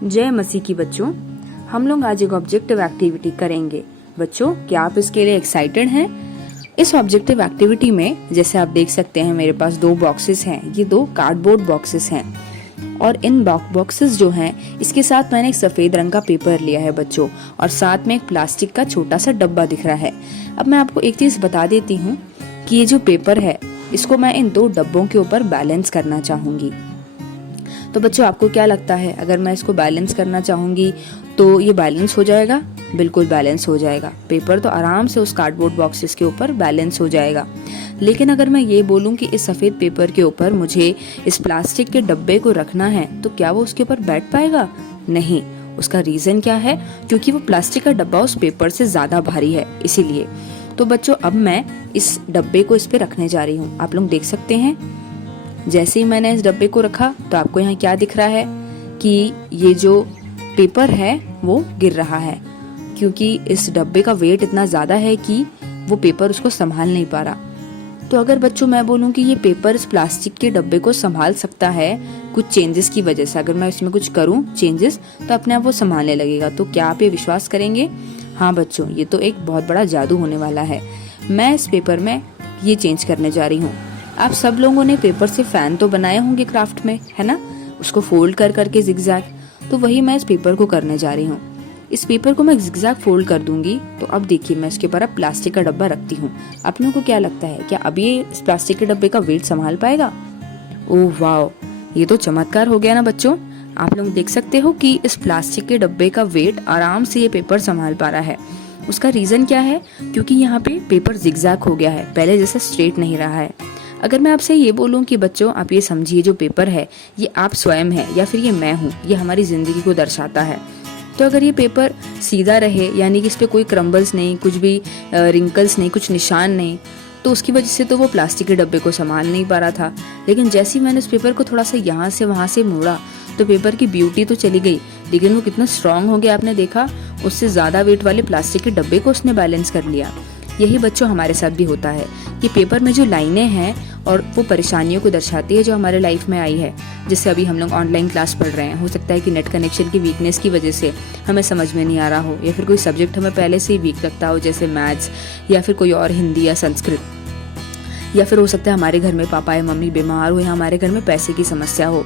जय मसीह की बच्चों, हम लोग आज एक ऑब्जेक्टिव एक्टिविटी करेंगे। बच्चों, क्या आप इसके लिए एक्साइटेड हैं? इस ऑब्जेक्टिव एक्टिविटी में जैसे आप देख सकते हैं मेरे पास 2 बॉक्सेस हैं। ये 2 कार्डबोर्ड बॉक्सेस हैं और इन बॉक्सेस जो हैं इसके साथ मैंने एक सफ़ेद रंग का पेपर लिया है बच्चों, और साथ में एक प्लास्टिक का छोटा सा डब्बा दिख रहा है। अब मैं आपको एक चीज़ बता देती हूँ कि ये जो पेपर है इसको मैं इन 2 डब्बों के ऊपर बैलेंस करना चाहूँगी। तो बच्चों, आपको क्या लगता है, अगर मैं इसको बैलेंस करना चाहूँगी तो ये बैलेंस हो जाएगा? बिल्कुल बैलेंस हो जाएगा। पेपर तो आराम से उस कार्डबोर्ड बॉक्सेस के ऊपर बैलेंस हो जाएगा। लेकिन अगर मैं ये बोलूँ कि इस सफ़ेद पेपर के ऊपर मुझे इस प्लास्टिक के डब्बे को रखना है, तो क्या वो उसके ऊपर बैठ पाएगा? नहीं। उसका रीज़न क्या है? क्योंकि वो प्लास्टिक का डब्बा उस पेपर से ज़्यादा भारी है, इसीलिए। तो बच्चों, अब मैं इस डब्बे को इस पे रखने जा रही हूँ। आप लोग देख सकते हैं, जैसे ही मैंने इस डब्बे को रखा तो आपको यहाँ क्या दिख रहा है कि ये जो पेपर है वो गिर रहा है, क्योंकि इस डब्बे का वेट इतना ज़्यादा है कि वो पेपर उसको संभाल नहीं पा रहा। तो अगर बच्चों मैं बोलूँ कि ये पेपर इस प्लास्टिक के डब्बे को संभाल सकता है कुछ चेंजेस की वजह से, अगर मैं इसमें कुछ करूँ चेंजेस, तो अपने आप वो संभालने लगेगा, तो क्या आप ये विश्वास करेंगे? हाँ बच्चों, ये तो एक बहुत बड़ा जादू होने वाला है। मैं इस पेपर में ये चेंज करने जा रही हूँ। आप सब लोगों ने पेपर से फैन तो बनाए होंगे क्राफ्ट में, है ना? उसको फोल्ड कर करके जिगजैग, तो वही मैं इस पेपर को करने जा रही हूँ। इस पेपर को मैं जिगजैग फोल्ड कर दूंगी। तो अब देखिए, मैं इसके ऊपर अब प्लास्टिक का डब्बा रखती हूँ। आप लोगों को क्या लगता है, क्या अब ये इस प्लास्टिक के डब्बे का वेट संभाल पाएगा? ओह वाह, ये तो चमत्कार हो गया ना बच्चों। आप लोग देख सकते हो कि इस प्लास्टिक के डब्बे का वेट आराम से ये पेपर संभाल पा रहा है। उसका रीजन क्या है? क्योंकि यहाँ पे पेपर जिगजैग हो गया है, पहले जैसा स्ट्रेट नहीं रहा है। अगर मैं आपसे ये बोलूं कि बच्चों आप ये समझिए, जो पेपर है ये आप स्वयं है या फिर ये मैं हूँ, ये हमारी जिंदगी को दर्शाता है। तो अगर ये पेपर सीधा रहे, यानी कि इस पे कोई क्रम्बल्स नहीं, कुछ भी रिंकल्स नहीं, कुछ निशान नहीं, तो उसकी वजह से तो वो प्लास्टिक के डब्बे को संभाल नहीं पा रहा था। लेकिन जैसे ही मैंने इस पेपर को थोड़ा सा यहाँ से वहाँ से मोड़ा तो पेपर की ब्यूटी तो चली गई, लेकिन वो कितना स्ट्रांग हो गया आपने देखा। उससे ज़्यादा वेट वाले प्लास्टिक के डब्बे को उसने बैलेंस कर लिया। यही बच्चों हमारे साथ भी होता है कि पेपर में जो लाइनें हैं और वो परेशानियों को दर्शाती है जो हमारे लाइफ में आई है। जैसे अभी हम लोग ऑनलाइन क्लास पढ़ रहे हैं, हो सकता है कि नेट कनेक्शन की वीकनेस की वजह से हमें समझ में नहीं आ रहा हो, या फिर कोई सब्जेक्ट हमें पहले से ही वीक लगता हो, जैसे मैथ्स या फिर कोई और हिंदी या संस्कृत, या फिर हो सकता है हमारे घर में पापा या मम्मी बीमार हो, या हमारे घर में पैसे की समस्या हो।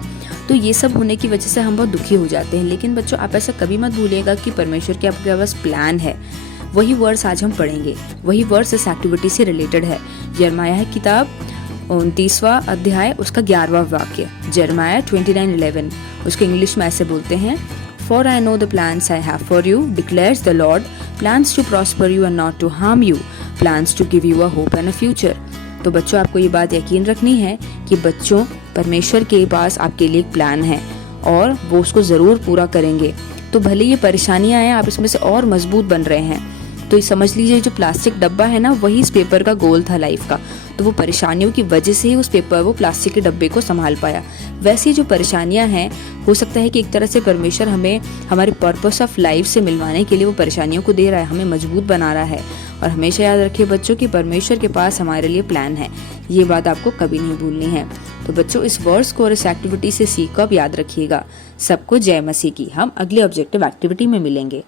तो ये सब होने की वजह से हम बहुत दुखी हो जाते हैं। लेकिन बच्चों, आप ऐसा कभी मत भूलिएगा कि परमेश्वर के आपके पास प्लान है। वही वर्ड्स आज हम पढ़ेंगे, वही वर्ड्स इस एक्टिविटी से रिलेटेड है। यिर्मयाह है किताब 29वां अध्याय, उसका 11वां वाक्य, यिर्मयाह 29:11। उसको इंग्लिश में ऐसे बोलते हैं, For I know the plans I have for you, declares the Lord, plans to prosper you and not to harm you, plans to give you a hope and a future। तो बच्चों, आपको ये बात यकीन रखनी है कि बच्चों, परमेश्वर के पास आपके लिए एक प्लान है और वो उसको ज़रूर पूरा करेंगे। तो भले ये परेशानियां आए, आप इसमें से और मजबूत बन रहे हैं। तो ये समझ लीजिए, जो प्लास्टिक डब्बा है ना, वही इस पेपर का गोल था लाइफ का। तो वो परेशानियों की वजह से ही उस पेपर वो प्लास्टिक के डब्बे को संभाल पाया। वैसी जो परेशानियां हैं, हो सकता है कि एक तरह से परमेश्वर हमें हमारे पर्पस ऑफ लाइफ से मिलवाने के लिए वो परेशानियों को दे रहा है, हमें मजबूत बना रहा है। और हमेशा याद रखिए बच्चों कि परमेश्वर के पास हमारे लिए प्लान है। ये बात आपको कभी नहीं भूलनी है। तो बच्चों, इस वर्ड्स को और इस एक्टिविटी से सीख कर याद रखिएगा। सबको जय मसीह की। हम अगले ऑब्जेक्टिव एक्टिविटी में मिलेंगे।